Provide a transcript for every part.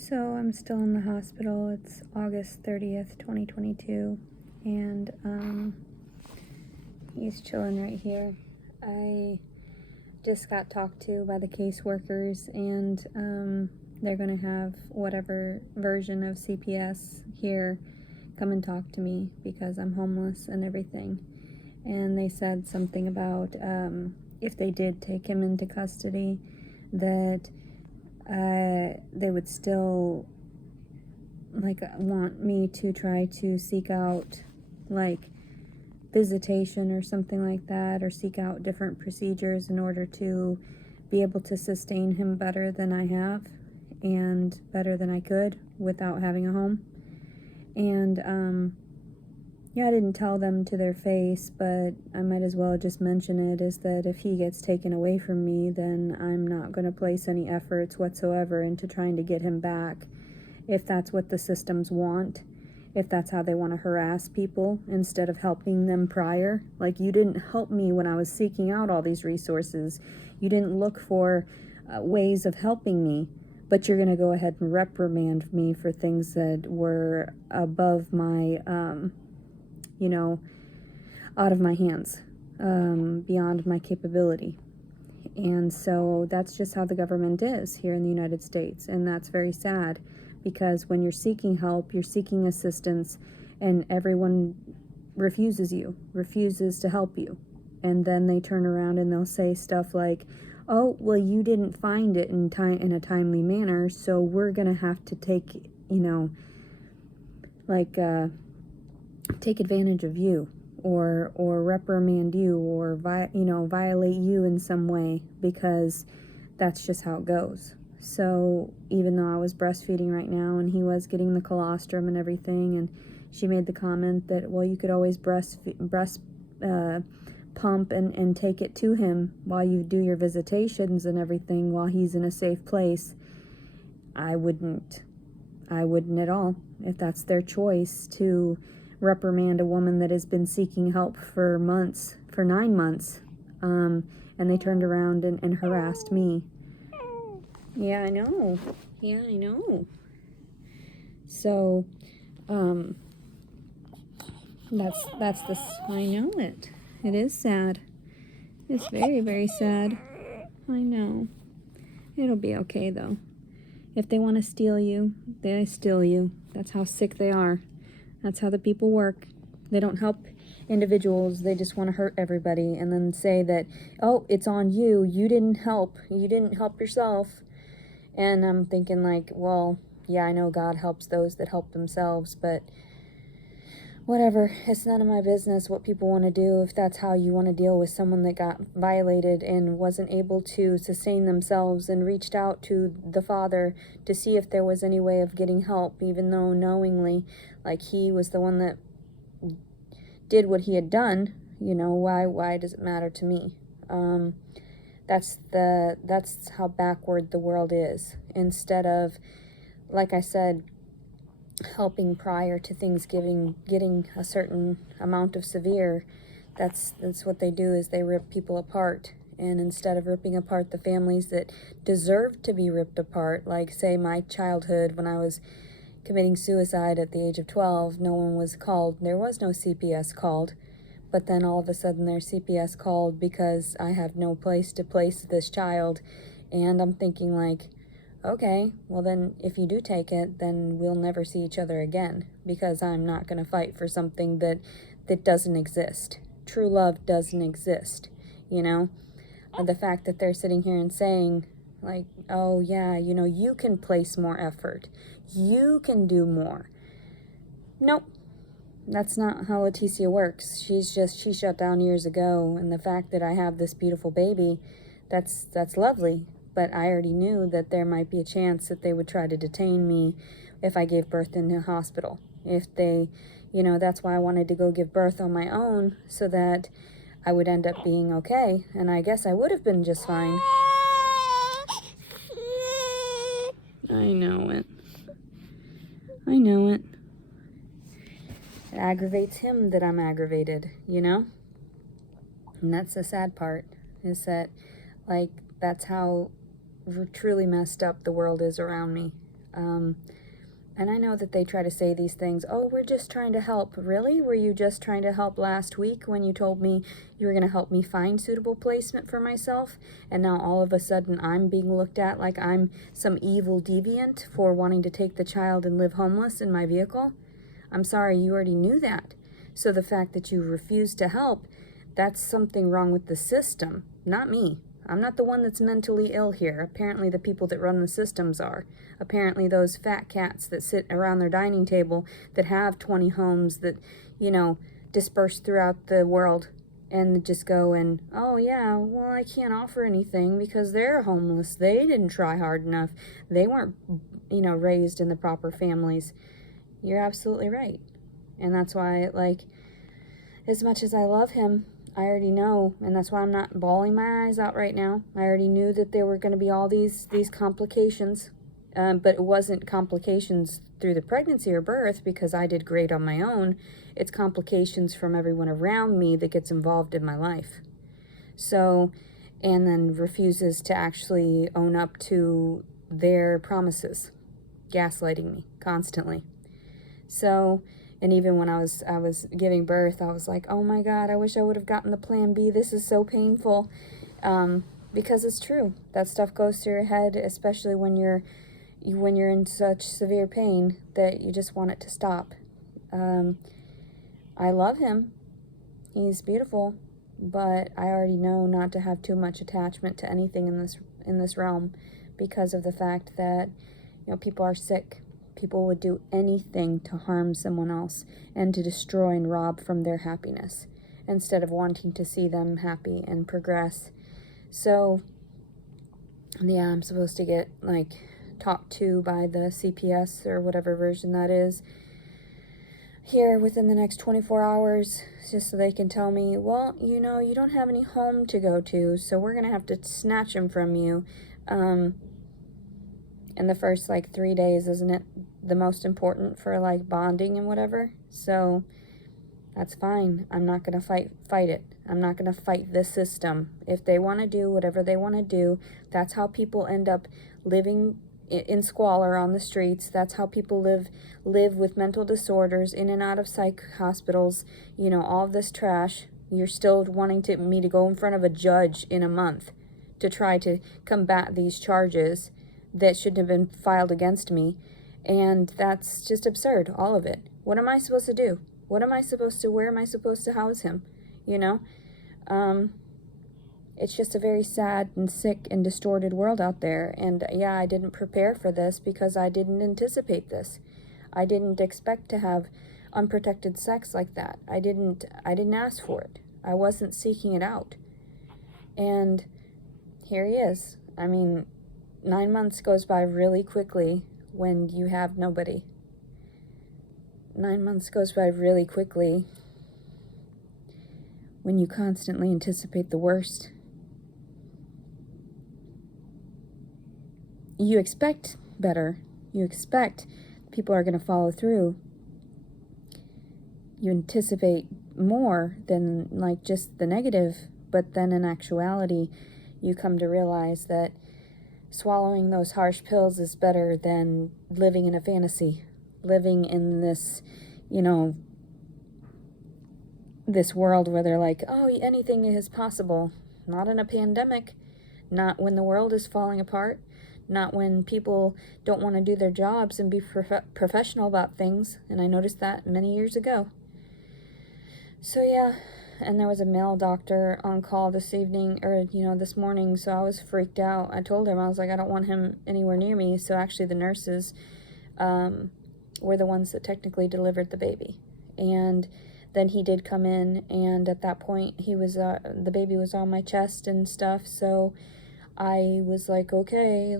So I'm still in the hospital. It's August 30th, 2022, and he's chilling right here. I just got talked to by the caseworkers, and they're gonna have whatever version of CPS here come and talk to me because I'm homeless and everything. And they said something about if they did take him into custody, that they would still want me to try to seek out visitation or something like that, or seek out different procedures in order to be able to sustain him better than I have and better than I could without having a home. And yeah, I didn't tell them to their face, but I might as well just mention it, is that if he gets taken away from me, then I'm not going to place any efforts whatsoever into trying to get him back, if that's what the systems want, if that's how they want to harass people instead of helping them prior. Like, you didn't help me when I was seeking out all these resources. You didn't look for ways of helping me, but you're going to go ahead and reprimand me for things that were above my out of my hands, beyond my capability. And so that's just how the government is here in the United States. And that's very sad, because when you're seeking help, you're seeking assistance, and everyone refuses to help you. And then they turn around and they'll say stuff like, oh, well, you didn't find it in a timely manner, so we're going to have to take advantage of you, or reprimand you, or violate you in some way, because that's just how it goes. So even though I was breastfeeding right now, and he was getting the colostrum and everything, and she made the comment that, well, you could always breast pump and take it to him while you do your visitations and everything, while he's in a safe place. I wouldn't at all. If that's their choice to reprimand a woman that has been seeking help for 9 months, and they turned around and harassed me. Yeah, I know. So, that's this. I know it. It is sad. It's very, very sad. I know. It'll be okay, though. If they want to steal you, they steal you. That's how sick they are. That's how the people work. They don't help individuals. They just want to hurt everybody, and then say that, oh, it's on you. You didn't help. You didn't help yourself. And I'm thinking, like, well, yeah, I know God helps those that help themselves, but whatever. It's none of my business what people want to do. If that's how you want to deal with someone that got violated and wasn't able to sustain themselves, and reached out to the Father to see if there was any way of getting help, even though knowingly, like, he was the one that did what he had done, why does it matter to me? That's how backward the world is. Instead of, like I said, helping prior to things getting a certain amount of severe, that's what they do, is they rip people apart. And instead of ripping apart the families that deserve to be ripped apart, like, say, my childhood, when I was committing suicide at the age of 12, no one was called. There was no CPS called. But then all of a sudden there's CPS called because I have no place to place this child. And I'm thinking, like, okay, well then if you do take it, then we'll never see each other again, because I'm not going to fight for something that doesn't exist. True love doesn't exist, The fact that they're sitting here and saying, like, oh yeah, you can place more effort. You can do more. Nope. That's not how Leticia works. She shut down years ago, and the fact that I have this beautiful baby, that's lovely. But I already knew that there might be a chance that they would try to detain me if I gave birth in a hospital. If they, that's why I wanted to go give birth on my own, so that I would end up being okay. And I guess I would have been just fine. I know it. It aggravates him that I'm aggravated, And that's the sad part, is that, like, that's how truly messed up the world is around me. And I know that they try to say these things, oh, we're just trying to help. Really? Were you just trying to help last week when you told me you were going to help me find suitable placement for myself? And now all of a sudden I'm being looked at like I'm some evil deviant for wanting to take the child and live homeless in my vehicle? I'm sorry, you already knew that. So the fact that you refuse to help, that's something wrong with the system, not me. I'm not the one that's mentally ill here. Apparently the people that run the systems are. Apparently those fat cats that sit around their dining table that have 20 homes that, disperse throughout the world and just go and, oh yeah, well, I can't offer anything because they're homeless. They didn't try hard enough. They weren't, raised in the proper families. You're absolutely right. And that's why, as much as I love him, I already know, and that's why I'm not bawling my eyes out right now. I already knew that there were going to be all these complications, but it wasn't complications through the pregnancy or birth because I did great on my own. It's complications from everyone around me that gets involved in my life. So, and then refuses to actually own up to their promises, gaslighting me constantly. So, and even when I was giving birth, I was like, oh my God, I wish I would have gotten the plan B. This is so painful. Because it's true. That stuff goes through your head, especially when you're in such severe pain that you just want it to stop. I love him. He's beautiful, but I already know not to have too much attachment to anything in this realm because of the fact that, people are sick. People would do anything to harm someone else and to destroy and rob from their happiness instead of wanting to see them happy and progress. So, yeah, I'm supposed to get, talked to by the CPS or whatever version that is here within the next 24 hours just so they can tell me, well, you don't have any home to go to, so we're going to have to snatch him from you. In the first 3 days, isn't it the most important for bonding and whatever? So that's fine. I'm not going to fight it. I'm not going to fight the system. If they want to do whatever they want to do, that's how people end up living in squalor on the streets. That's how people live with mental disorders in and out of psych hospitals, all of this trash. You're still wanting me to go in front of a judge in a month to try to combat these charges that shouldn't have been filed against me. And that's just absurd, all of it. What am I supposed to do? Where am I supposed to house him? It's just a very sad and sick and distorted world out there. And yeah, I didn't prepare for this because I didn't anticipate this. I didn't expect to have unprotected sex like that. I didn't ask for it. I wasn't seeking it out. And here he is. 9 months goes by really quickly when you have nobody. 9 months goes by really quickly when you constantly anticipate the worst. You expect better. You expect people are going to follow through. You anticipate more than just the negative, but then in actuality, you come to realize that swallowing those harsh pills is better than living in a fantasy, living in this, this world where they're like, oh, anything is possible. Not in a pandemic, not when the world is falling apart, not when people don't want to do their jobs and be professional about things. And I noticed that many years ago. So yeah, and there was a male doctor on call this evening, or, this morning, so I was freaked out. I told him, I was like, I don't want him anywhere near me. So actually the nurses were the ones that technically delivered the baby. And then he did come in, and at that point, the baby was on my chest and stuff, so I was like, okay,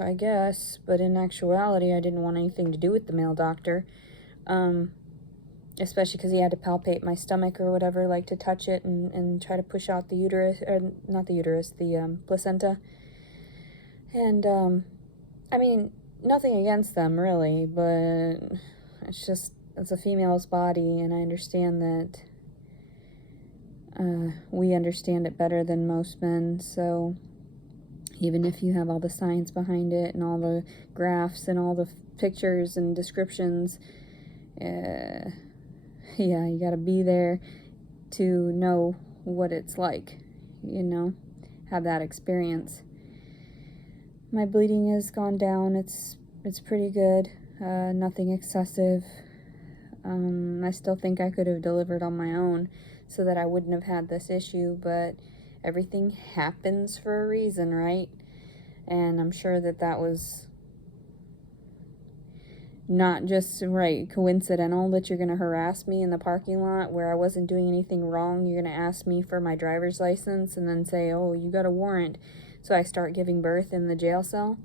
I guess, but in actuality, I didn't want anything to do with the male doctor. Especially because he had to palpate my stomach or whatever, to touch it and try to push out the uterus, or not the uterus, the placenta. And, nothing against them, really, but it's a female's body, and I understand that we understand it better than most men, so even if you have all the science behind it and all the graphs and all the pictures and descriptions. Yeah, you gotta be there to know what it's like, have that experience. My bleeding has gone down. It's pretty good. Nothing excessive. I still think I could have delivered on my own so that I wouldn't have had this issue, but everything happens for a reason, right? And I'm sure that was not just coincidental that you're going to harass me in the parking lot where I wasn't doing anything wrong. You're going to ask me for my driver's license and then say, oh, you got a warrant. So I start giving birth in the jail cell.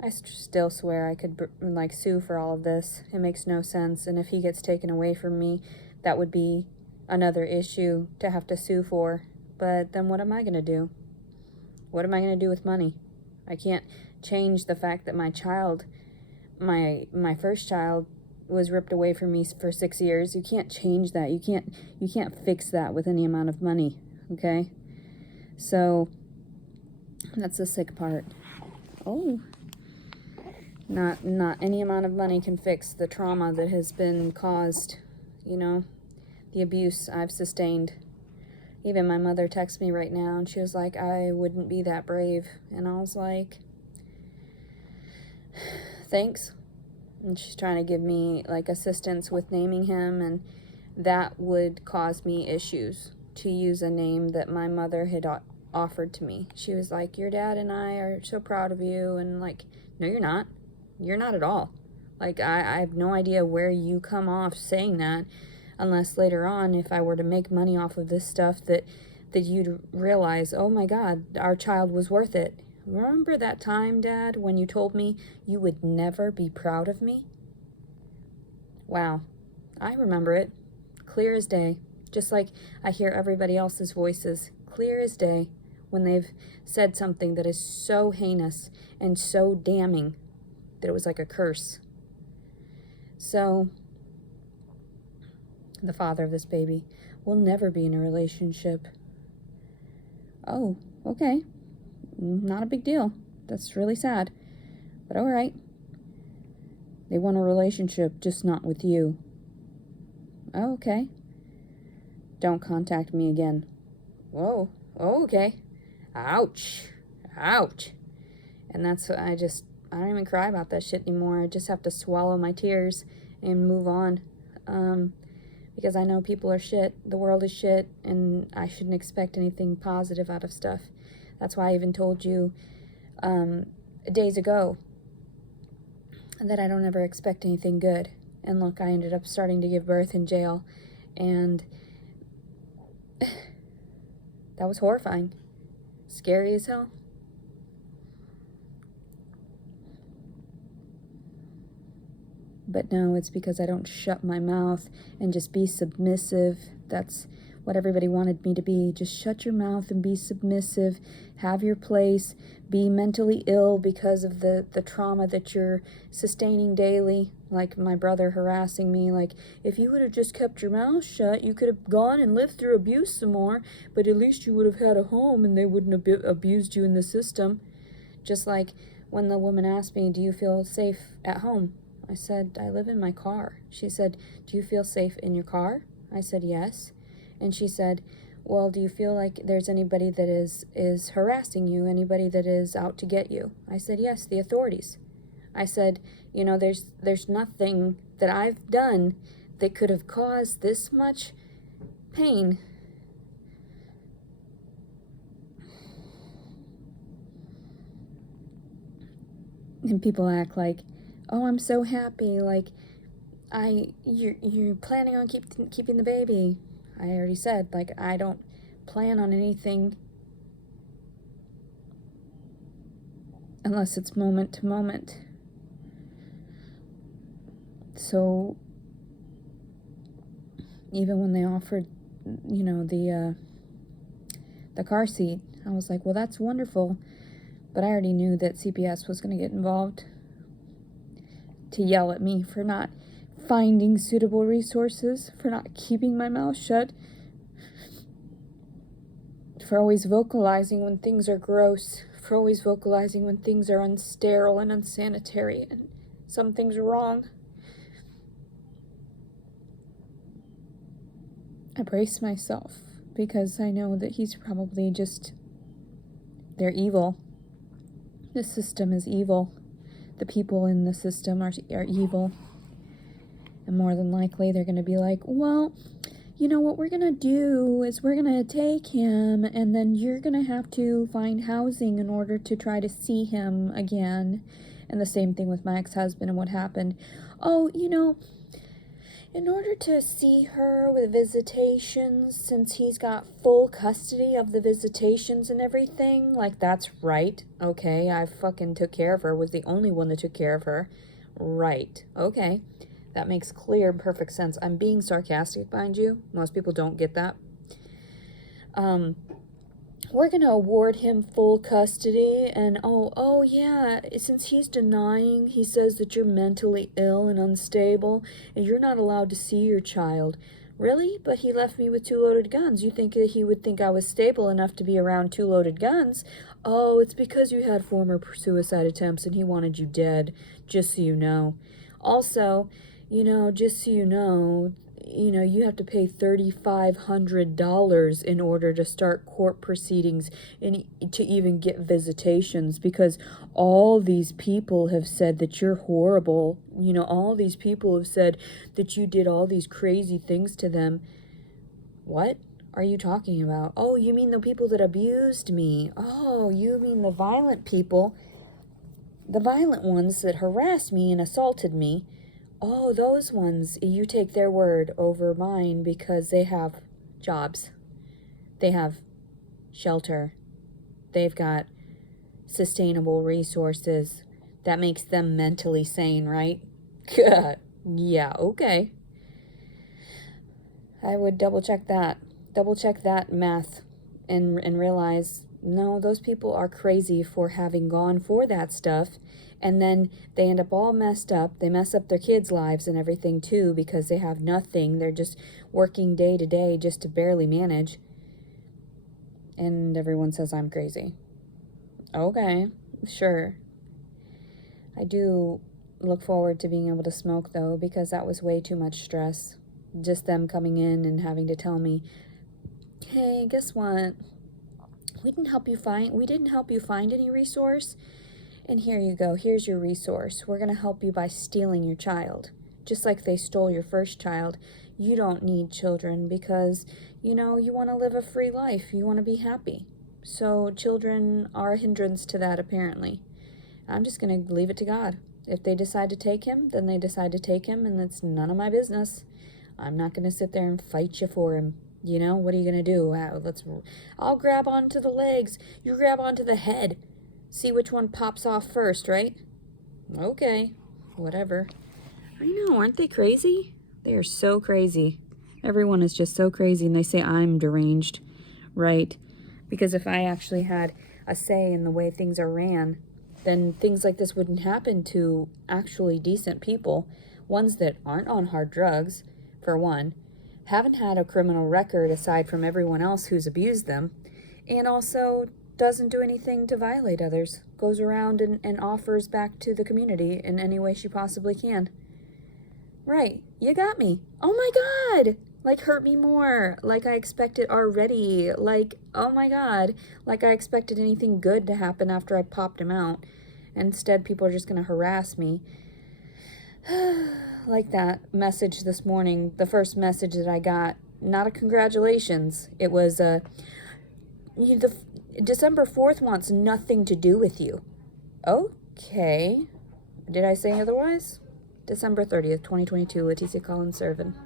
I still swear I could sue for all of this. It makes no sense. And if he gets taken away from me, that would be another issue to have to sue for. But then what am I going to do? What am I going to do with money? I can't change the fact that my child, my first child, was ripped away from me for 6 years. You can't change that. You can't fix that with any amount of money. Okay? So that's the sick part. Oh. Not any amount of money can fix the trauma that has been caused, the abuse I've sustained. Even my mother texted me right now and she was like, I wouldn't be that brave. And I was like, thanks. And she's trying to give me assistance with naming him, and that would cause me issues to use a name that my mother had offered to me. She was like, your dad and I are so proud of you. And no, you're not. You're not at all. I have no idea where you come off saying that, unless later on, if I were to make money off of this stuff, that you'd realize, oh my God, our child was worth it. Remember that time, Dad, when you told me you would never be proud of me? Wow. I remember it. Clear as day. Just like I hear everybody else's voices, clear as day, when they've said something that is so heinous and so damning that it was like a curse. So, the father of this baby will never be in a relationship. Oh, okay. Not a big deal. That's really sad. But all right. They want a relationship, just not with you. Oh, okay. Don't contact me again. Whoa. Oh, okay. Ouch. Ouch. And that's what I don't even cry about that shit anymore. I just have to swallow my tears and move on. Because I know people are shit, the world is shit, and I shouldn't expect anything positive out of stuff. That's why I even told you days ago that I don't ever expect anything good. And look, I ended up starting to give birth in jail, and that was horrifying. Scary as hell. But no, it's because I don't shut my mouth and just be submissive. That's what everybody wanted me to be. Just shut your mouth and be submissive. Have your place. Be mentally ill because of the trauma that you're sustaining daily. Like my brother harassing me. If you would have just kept your mouth shut, you could have gone and lived through abuse some more. But at least you would have had a home and they wouldn't have abused you in the system. Just like when the woman asked me, do you feel safe at home? I said, I live in my car. She said, do you feel safe in your car? I said, yes. And she said, well, do you feel like there's anybody that is harassing you, anybody that is out to get you? I said, yes, the authorities. I said, there's nothing that I've done that could have caused this much pain. And people act like, oh, I'm so happy, you're planning on keeping the baby. I already said, I don't plan on anything unless it's moment to moment. So, even when they offered, the car seat, I was like, well, that's wonderful, but I already knew that CPS was going to get involved to yell at me for not finding suitable resources, for not keeping my mouth shut, for always vocalizing when things are gross, for always vocalizing when things are unsterile and unsanitary and something's wrong. I brace myself because I know that he's probably they're evil. The system is evil. The people in the system are evil. And more than likely they're going to be like, well, you know what we're going to do is we're going to take him and then you're going to have to find housing in order to try to see him again. And the same thing with my ex-husband and what happened. Oh, in order to see her with visitations, since he's got full custody of the visitations and everything, like, that's right. Okay, I fucking took care of her, was the only one that took care of her. Right. Okay. That makes clear and perfect sense. I'm being sarcastic, mind you. Most people don't get that. We're going to award him full custody, and oh yeah, since he's denying, he says that you're mentally ill and unstable, and you're not allowed to see your child. Really? But he left me with 2 loaded guns. You think that he would think I was stable enough to be around 2 loaded guns? Oh, it's because you had former suicide attempts and he wanted you dead, just so you know. Also, just so you know, you have to pay $3,500 in order to start court proceedings and to even get visitations, because all these people have said that you're horrible. All these people have said that you did all these crazy things to them. What are you talking about? Oh, you mean the people that abused me? Oh, you mean the violent people, the violent ones that harassed me and assaulted me. Oh, those ones, you take their word over mine because they have jobs. They have shelter. They've got sustainable resources. That makes them mentally sane, right? Yeah, okay. I would double check that math and realize, no, those people are crazy for having gone for that stuff. And then they end up all messed up. They mess up their kids' lives and everything too because they have nothing. They're just working day to day just to barely manage. And everyone says I'm crazy. Okay, sure. I do look forward to being able to smoke though, because that was way too much stress. Just them coming in and having to tell me, hey, guess what? We didn't help you find any resource. And here you go. Here's your resource. We're going to help you by stealing your child. Just like they stole your first child. You don't need children because, you want to live a free life. You want to be happy. So children are a hindrance to that, apparently. I'm just going to leave it to God. If they decide to take him, then they decide to take him, and it's none of my business. I'm not going to sit there and fight you for him. What are you going to do? I'll grab onto the legs. You grab onto the head. See which one pops off first, right? Okay, whatever. I know, aren't they crazy? They are so crazy. Everyone is just so crazy, and they say I'm deranged, right? Because if I actually had a say in the way things are ran, then things like this wouldn't happen to actually decent people, ones that aren't on hard drugs, for one, haven't had a criminal record aside from everyone else who's abused them, and also doesn't do anything to violate others, goes around and offers back to the community in any way she possibly can. Right, you got me. Oh my God! Like, hurt me more, like I expected already, like, oh my God, like I expected anything good to happen after I popped him out. Instead, people are just going to harass me. Like that message this morning, the first message that I got, not a congratulations, it was December 4th wants nothing to do with you. Okay. Did I say otherwise? December 30th, 2022, Leticia Collins Servin.